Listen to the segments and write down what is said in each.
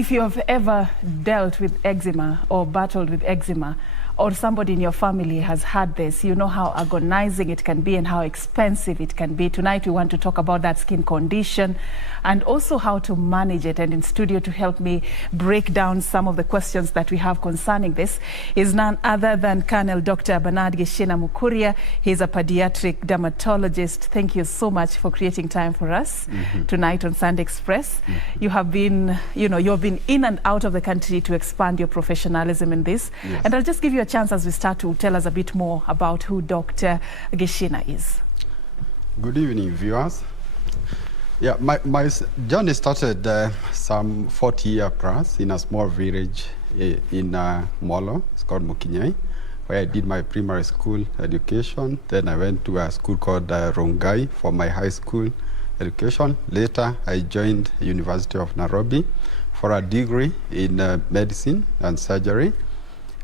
if you have ever dealt with eczema or battled with eczema, or somebody in your family has had this, you know how agonizing it can be and how expensive it can be. Tonight we want to talk about that skin condition and also how to manage it. And in studio to help me break down some of the questions that we have concerning this is none other than Colonel Dr. Bernard Gichina Mukuria. He's a pediatric dermatologist. Thank you so much for creating time for us tonight on Sunday Express. You have been, you've been in and out of the country to expand your professionalism in this. Yes. And I'll just give you a chance as we start to tell us a bit more about who Dr. Gichina is. Good evening, viewers. Yeah, my journey started some 40 years plus in a small village in Molo. It's called Mukuria, where I did my primary school education. Then I went to a school called Rongai for my high school education. Later, I joined University of Nairobi for a degree in medicine and surgery.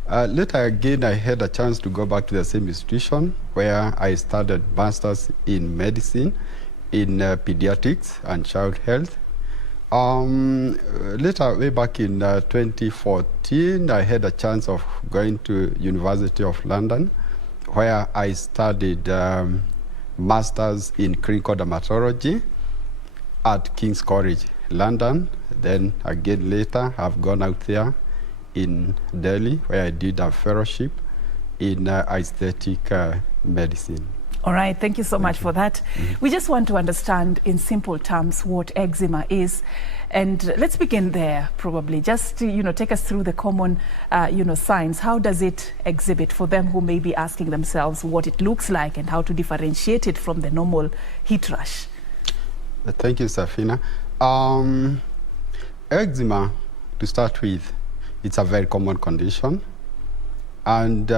Later again, I had a chance to go back to the same institution where I studied masters in medicine, in pediatrics and child health. Later, way back in 2014, I had a chance of going to University of London, where I studied masters in clinical dermatology at King's College, London. Then again later, I've gone out there in Delhi, where I did a fellowship in aesthetic medicine. All right, thank you so much for that. We just want to understand in simple terms what eczema is. And let's begin there, probably. Just to, take us through the common, signs. How does it exhibit for them who may be asking themselves what it looks like and how to differentiate it from the normal heat rash? Thank you, Serfine. Eczema, to start with, it's a very common condition. And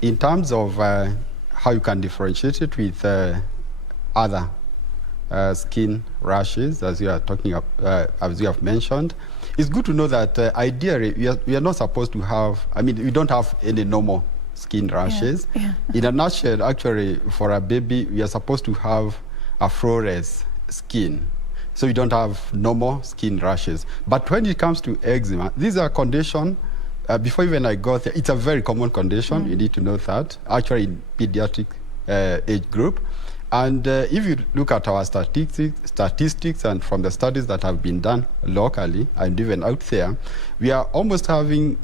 in terms of how you can differentiate it with other skin rashes, as you are talking about, as you have mentioned, it's good to know that ideally we are not supposed to have, we don't have any normal skin rashes. Yeah. In a nutshell, actually, for a baby, we are supposed to have a flawless skin. So you don't have normal skin rashes. But when it comes to eczema, these are conditions, before even I got there, it's a very common condition. You need to know that, actually in pediatric age group. And if you look at our statistics and from the studies that have been done locally and even out there, we are almost having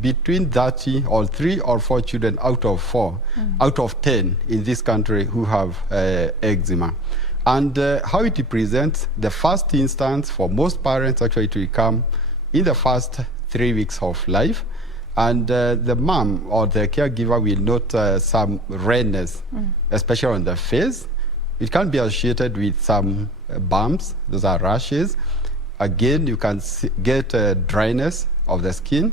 between 30 or 3 or 4 children out of 4, out of 10 in this country who have eczema. And how it presents, the first instance for most parents actually it will come in the first 3 weeks of life. And the mom or the caregiver will note some redness, especially on the face. It can be associated with some bumps, those are rashes. Again, you can get dryness of the skin.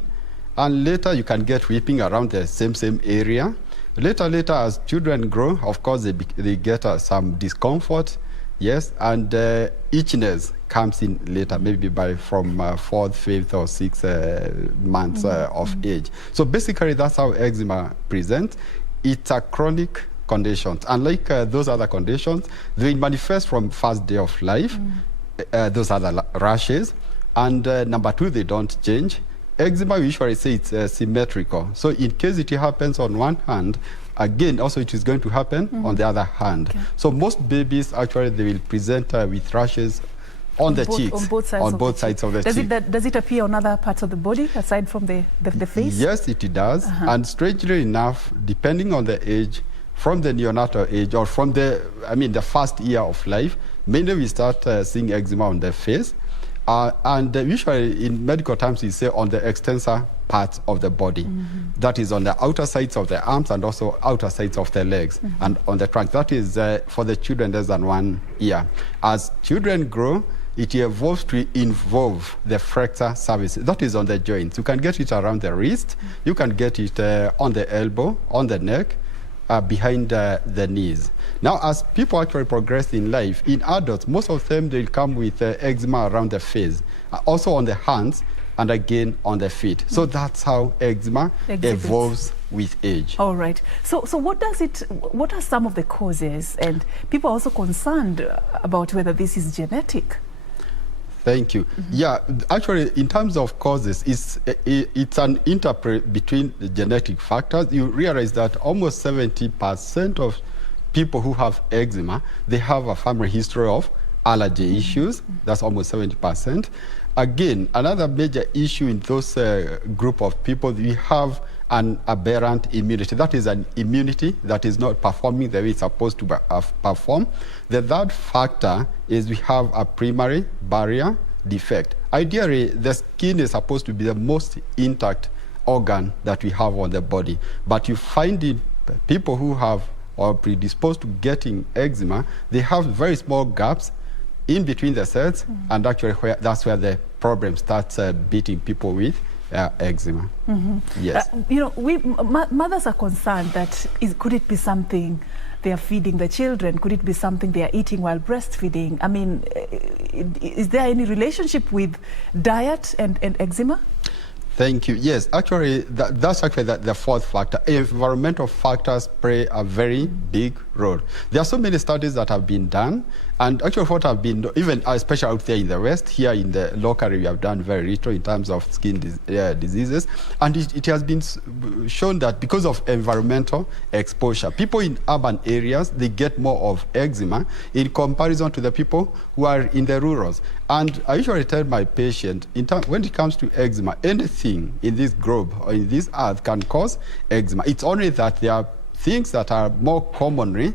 And later you can get weeping around the same area. Later, as children grow, of course, they get some discomfort, yes, and itchiness comes in later, maybe from 4th, 5th, or 6th months of age. So basically, that's how eczema presents. It's a chronic condition. Unlike those other conditions, they manifest from first day of life. Those are the rashes. And number 2, they don't change. Eczema, we usually say it's symmetrical. So in case it happens on one hand, again, also it is going to happen on the other hand. Okay. So most babies, actually, they will present with rashes on the cheeks, on both sides of the cheek. Does it appear on other parts of the body, aside from the face? Yes, it does. And strangely enough, depending on the age, from the neonatal age or from the first year of life, mainly we start seeing eczema on the face. And usually in medical terms, we say on the extensor parts of the body. That is on the outer sides of the arms and also outer sides of the legs and on the trunk. That is for the children less than 1 year. As children grow, it evolves to involve the flexor surface. That is on the joints. You can get it around the wrist. You can get it on the elbow, on the neck, behind the knees. Now, as people actually progress in life, in adults, most of them, they'll come with eczema around the face, also on the hands, and again on the feet. So that's how eczema evolves with age. All right. So what are some of the causes? And people are also concerned about whether this is genetic. Thank you. Yeah, actually, in terms of causes, it's an interplay between the genetic factors. You realize that almost 70% of people who have eczema, they have a family history of allergy issues. That's almost 70%. Again, another major issue in those group of people, we have an aberrant immunity. That is an immunity that is not performing the way it's supposed to perform. The third factor is we have a primary barrier defect. Ideally, the skin is supposed to be the most intact organ that we have on the body. But you find it, people who have or predisposed to getting eczema, they have very small gaps in between the cells, and actually that's where the problem starts beating people with eczema. Yes. Mothers are concerned that could it be something they are feeding the children? Could it be something they are eating while breastfeeding? I mean, is there any relationship with diet and eczema? Thank you. Yes, actually, that's actually the fourth factor. Environmental factors play a very big role. There are so many studies that have been done, and actually what have been, even especially out there in the West, here in the local area, we have done very little in terms of skin diseases, and it has been shown that because of environmental exposure, people in urban areas, they get more of eczema in comparison to the people who are in the rurals. And I usually tell my patient, when it comes to eczema, anything in this globe or in this earth can cause eczema. It's only that there are things that are more commonly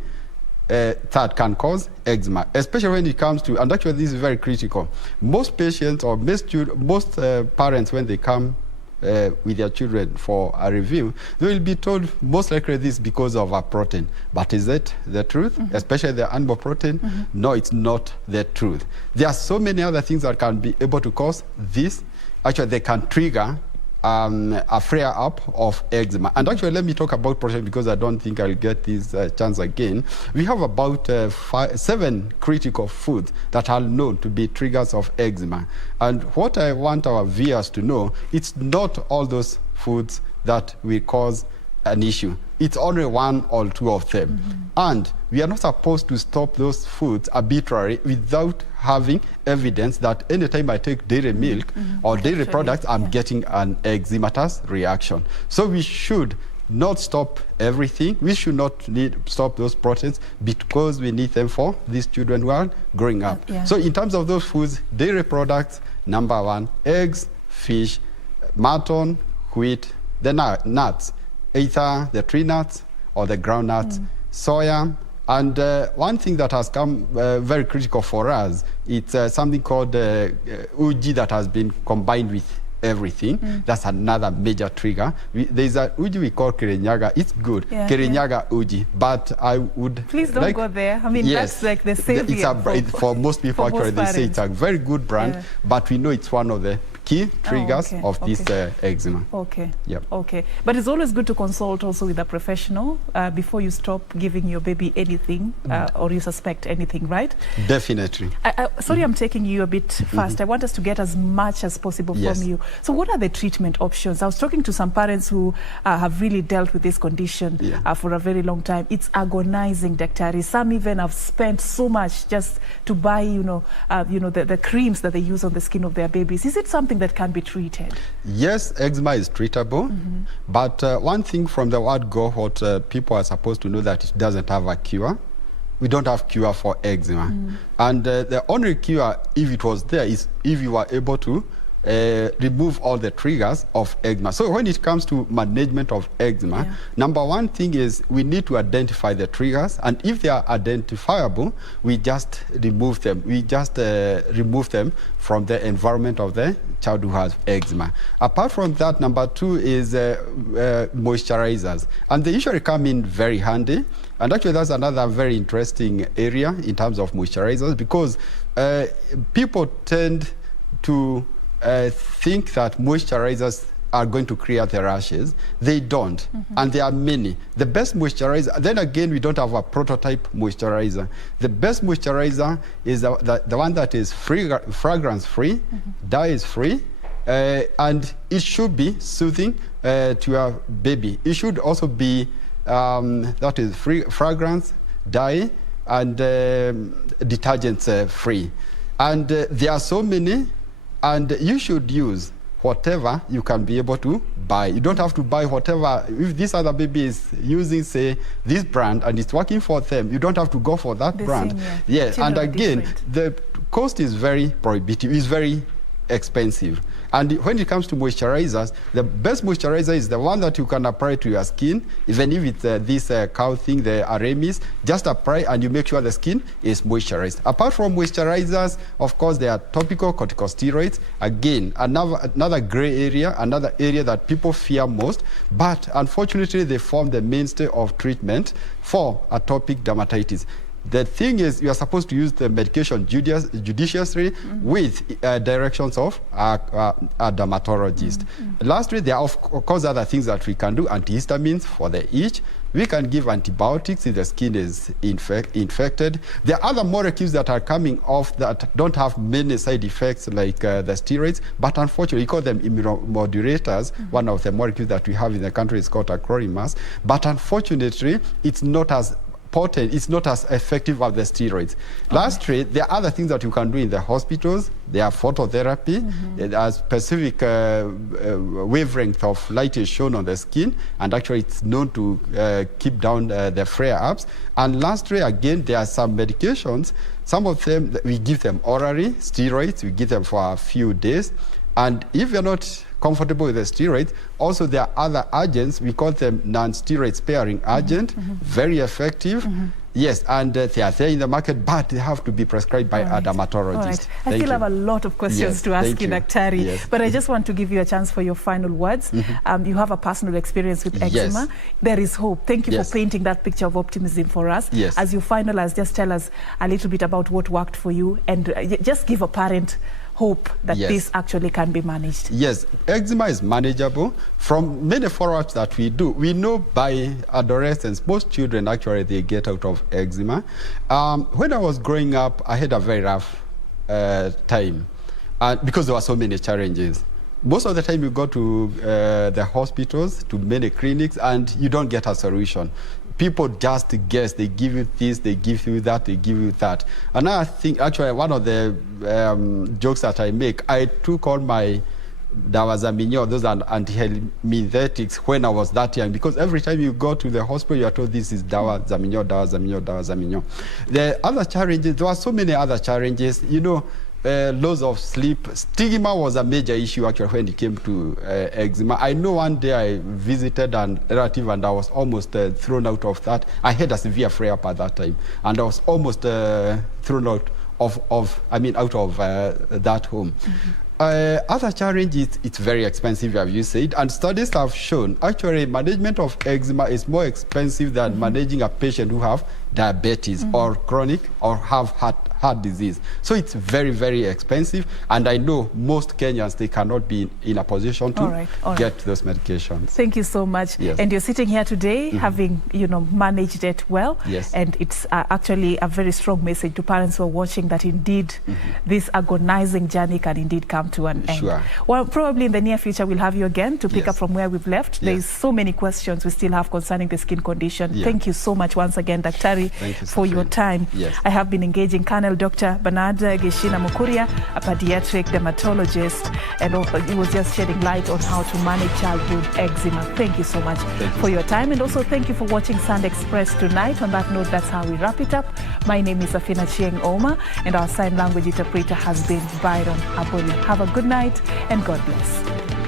that can cause eczema, especially when it comes to, and actually this is very critical, most patients or most parents, when they come with their children for a review, they will be told most likely this is because of a protein. But is it the truth? Especially the animal protein? No, it's not the truth. There are so many other things that can be able to cause this. Actually, they can trigger a flare up of eczema. And actually, let me talk about protein because I don't think I'll get this chance again. We have about 7 critical foods that are known to be triggers of eczema. And what I want our viewers to know, it's not all those foods that will cause an issue. It's only 1 or 2 of them. And we are not supposed to stop those foods arbitrarily without having evidence that anytime I take dairy milk or dairy products, I'm getting an eczematous reaction. So we should not stop everything. We should not stop those proteins because we need them for these children who are growing up. So in terms of those foods, dairy products, number 1, eggs, fish, mutton, wheat, the nuts, either the tree nuts or the groundnuts, soya, and one thing that has come very critical for us, it's something called uji that has been combined with everything. That's another major trigger. There's a uji we call Kirinyaga. It's good, Kirinyaga uji, but I would... Please don't go there. I mean, that's like the savior. For most people, actually, they say it's a very good brand, but we know it's one of the key triggers of this eczema. Okay. But it's always good to consult also with a professional before you stop giving your baby anything or you suspect anything, right? Definitely. Sorry, I'm taking you a bit fast. I want us to get as much as possible from you. So what are the treatment options? I was talking to some parents who have really dealt with this condition for a very long time. It's agonizing, Daktari. Some even have spent so much just to buy, the creams that they use on the skin of their babies. Is it something that can be treated? Yes, eczema is treatable. But one thing from the word go, what people are supposed to know that it doesn't have a cure. We don't have cure for eczema. And the only cure, if it was there, is if you are able to remove all the triggers of eczema. So when it comes to management of eczema, number 1 thing is we need to identify the triggers, and if they are identifiable, we just remove them. We just remove them from the environment of the child who has eczema. Apart from that, number 2 is moisturizers, and they usually come in very handy. And actually, that's another very interesting area in terms of moisturizers, because people tend to think that moisturizers are going to create the rashes. They don't, and there are many. The best moisturizer, then again, we don't have a prototype moisturizer. The best moisturizer is the one that is fragrance-free, dye-free, and it should be soothing to your baby. It should also be that is fragrance, dye, and detergents-free. And there are so many, and you should use whatever you can be able to buy. You don't have to buy whatever. If this other baby is using, say, this brand and it's working for them, you don't have to go for that brand. Yeah, and again, the cost is very prohibitive. It's very expensive. And when it comes to moisturizers, the best moisturizer is the one that you can apply to your skin, even if it's this cow thing, the Aramis, just apply and you make sure the skin is moisturized. Apart from moisturizers, of course, there are topical corticosteroids. Again, another gray area, another area that people fear most, but unfortunately, they form the mainstay of treatment for atopic dermatitis. The thing is, you are supposed to use the medication judiciously with directions of a dermatologist. Lastly, there are, of course, other things that we can do. Antihistamines for the itch. We can give antibiotics if the skin is infected. There are other molecules that are coming off that don't have many side effects like the steroids, but unfortunately, we call them immunomodulators. One of the molecules that we have in the country is called acrolimus, but unfortunately, it's not as potent, it's not as effective as the steroids. Lastly, there are other things that you can do in the hospitals. There are phototherapy. A specific wavelength of light is shown on the skin, and actually it's known to keep down the flare-ups. And lastly, again, there are some medications. Some of them, we give them orally, steroids, we give them for a few days. And if you're not comfortable with the steroids, also there are other agents, we call them non-steroid sparing agent, very effective. Yes, and they are there in the market, but they have to be prescribed by a dermatologist. I still have a lot of questions to ask you, Daktari, but I just want to give you a chance for your final words. You have a personal experience with eczema. There is hope. Thank you for painting that picture of optimism for us. As you finalize, just tell us a little bit about what worked for you, and just give a parent hope that this actually can be managed. Yes, eczema is manageable. From many follow-ups that we do, we know by adolescence, most children actually, they get out of eczema. When I was growing up, I had a very rough time because there were so many challenges. Most of the time you go to the hospitals, to many clinics, and you don't get a solution. People just guess. They give you this, they give you that, they give you that. And I think, actually, one of the jokes that I make, I took all my Dawazaminyo, those are antihelminthetics, when I was that young, because every time you go to the hospital, you are told this is Dawazaminyo, Dawazaminyo, Dawazaminyo. The other challenges, there are so many other challenges, you know, loss of sleep. Stigma was a major issue actually when it came to eczema. I know one day I visited a relative and I was almost thrown out of that. I had a severe flare-up at that time, and I was almost thrown out of that home. Other challenge is it's very expensive, as you said, and studies have shown actually management of eczema is more expensive than managing a patient who have diabetes or chronic or have heart disease. So it's very, very expensive, and I know most Kenyans, they cannot be in a position to get those medications. Thank you so much. And you're sitting here today having, you know, managed it well. And it's actually a very strong message to parents who are watching that indeed this agonizing journey can indeed come to an end. Well, probably in the near future we'll have you again to pick up from where we've left. There's so many questions we still have concerning the skin condition. Thank you so much once again, Daktari, for your time. I have been engaging Colonel Dr. Bernard Gichina Mukuria, a pediatric dermatologist, and he was just shedding light on how to manage childhood eczema. Thank you so much for your time, and also thank you for watching Sunday Express tonight. On that note, that's how we wrap it up. My name is Achieng Oma, and our sign language interpreter has been Byron Aboli. Have a good night, and God bless.